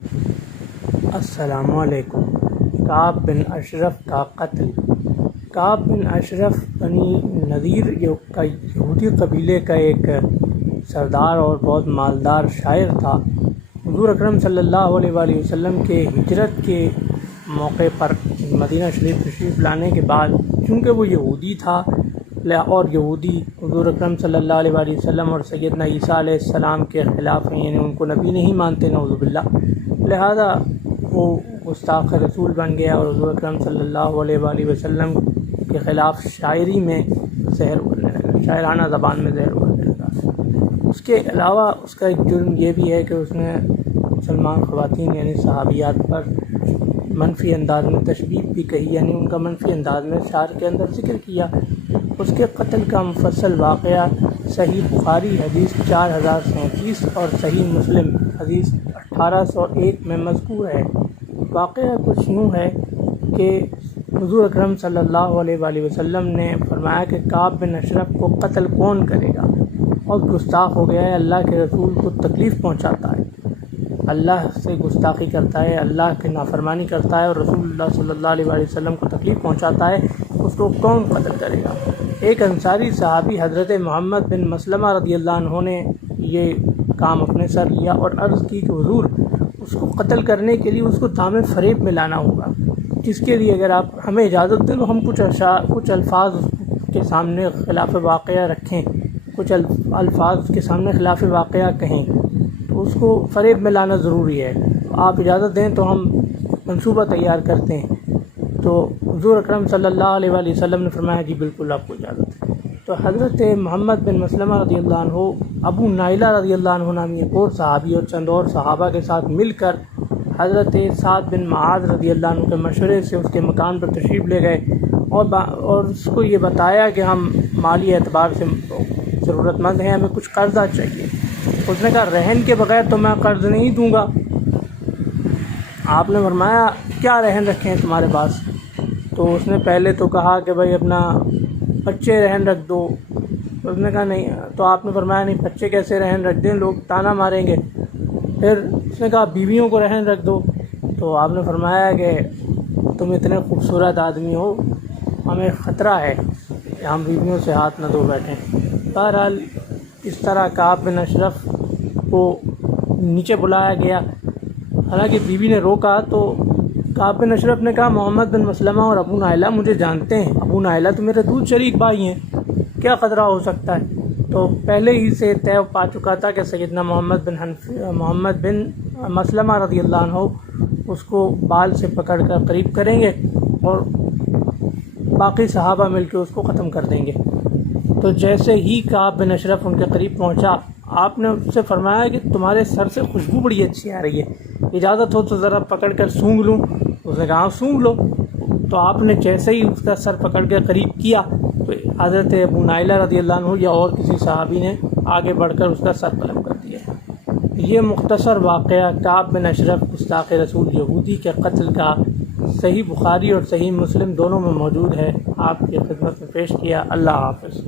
السلام علیکم۔ کعب بن اشرف کا قتل۔ کعب بن اشرف بنی نذیر کا یہودی قبیلے کا ایک سردار اور بہت مالدار شاعر تھا۔ حضور اکرم صلی اللہ علیہ وآلہ وسلم کے ہجرت کے موقع پر مدینہ شریف تشریف لانے کے بعد چونکہ وہ یہودی تھا اور یہودی حضور اکرم صلی اللہ علیہ وآلہ وسلم اور سیدنا عیسیٰ علیہ السلام کے خلاف ہیں، یعنی ان کو نبی نہیں مانتے، نعوذ باللہ، لہذا وہ گستاخ رسول بن گیا اور حضور اکرم صلی اللہ علیہ وآلہ وسلم کے خلاف شاعری میں زہر اگلنے لگا، شاعرانہ زبان میں زہر اگلنے لگا۔ اس کے علاوہ اس کا ایک جرم یہ بھی ہے کہ اس نے مسلمان خواتین یعنی صحابیات پر منفی انداز میں تشبیہ بھی کہی، یعنی ان کا منفی انداز میں شعر کے اندر ذکر کیا۔ اس کے قتل کا مفصل واقعہ صحیح بخاری حدیث 4037 اور صحیح مسلم حدیث 1801 میں مذکور ہے۔ واقعہ کچھ یوں ہے کہ حضور اکرم صلی اللہ علیہ وآلہ وسلم نے فرمایا کہ کعب بن اشرف کو قتل کون کرے گا، اور گستاخ ہو گیا ہے، اللہ کے رسول کو تکلیف پہنچاتا ہے، اللہ سے گستاخی کرتا ہے، اللہ کی نافرمانی کرتا ہے اور رسول اللہ صلی اللہ علیہ وآلہ وسلم کو تکلیف پہنچاتا ہے، اس کو کون قتل کرے گا؟ ایک انصاری صحابی حضرت محمد بن مسلمہ رضی اللہ عنہ نے یہ کام اپنے سر لیا اور عرض کی کہ حضور، اس کو قتل کرنے کے لیے اس کو دام فریب میں لانا ہوگا، جس کے لیے اگر آپ ہمیں اجازت دیں تو ہم کچھ الفاظ کے سامنے خلاف واقعہ رکھیں، کچھ الفاظ کے سامنے خلاف واقعہ کہیں، تو اس کو فریب میں لانا ضروری ہے، آپ اجازت دیں تو ہم منصوبہ تیار کرتے ہیں۔ تو حضور اکرم صلی اللہ علیہ وآلہ وسلم نے فرمایا جی بالکل آپ کو اجازت ہے۔ تو حضرت محمد بن مسلمہ رضی اللہ عنہ، ابو نائلہ رضی اللہ عنہ نامی ایک اور صحابی اور چند اور صحابہ کے ساتھ مل کر حضرت سعد بن معاذ رضی اللہ عنہ کے مشورے سے اس کے مکان پر تشریف لے گئے اور اس کو یہ بتایا کہ ہم مالی اعتبار سے ضرورت مند ہیں، ہمیں کچھ قرضہ چاہیے۔ اس نے کہا رہن کے بغیر تو میں قرض نہیں دوں گا۔ آپ نے فرمایا کیا رہن رکھے ہیں تمہارے پاس؟ تو اس نے پہلے تو کہا کہ بھائی اپنا بچے رہن رکھ دو۔ اس نے کہا نہیں، تو آپ نے فرمایا نہیں، بچے کیسے رہن رکھ دیں، لوگ طعنہ ماریں گے۔ پھر اس نے کہا بیویوں کو رہن رکھ دو۔ تو آپ نے فرمایا کہ تم اتنے خوبصورت آدمی ہو، ہمیں خطرہ ہے کہ ہم بیویوں سے ہاتھ نہ دھو بیٹھیں۔ بہرحال اس طرح کعب بن اشرف کو نیچے بلایا گیا، حالانکہ بیوی نے روکا تو کعب بن اشرف نے کہا محمد بن مسلمہ اور ابو نائلہ مجھے جانتے ہیں، ابو نائلہ تو میرے دودھ شریک بھائی ہیں، کیا خطرہ ہو سکتا ہے؟ تو پہلے ہی سے طے پا چکا تھا کہ سیدنا محمد بن مسلمہ رضی اللہ عنہ اس کو بال سے پکڑ کر قریب کریں گے اور باقی صحابہ مل کے اس کو ختم کر دیں گے۔ تو جیسے ہی کعب بن اشرف ان کے قریب پہنچا، آپ نے اس سے فرمایا کہ تمہارے سر سے خوشبو بڑی اچھی آ رہی ہے، اجازت ہو تو ذرا پکڑ کر سونگھ لوں۔ اس نے کہا سونگھ لو۔ تو آپ نے جیسے ہی اس کا سر پکڑ کے قریب کیا تو حضرت ابو نائلہ رضی اللہ عنہ یا اور کسی صحابی نے آگے بڑھ کر اس کا سر قلم کر دیا۔ یہ مختصر واقعہ کعب بن اشرف گستاخ رسول یہودی کے قتل کا صحیح بخاری اور صحیح مسلم دونوں میں موجود ہے، آپ کی خدمت میں پیش کیا۔ اللہ حافظ۔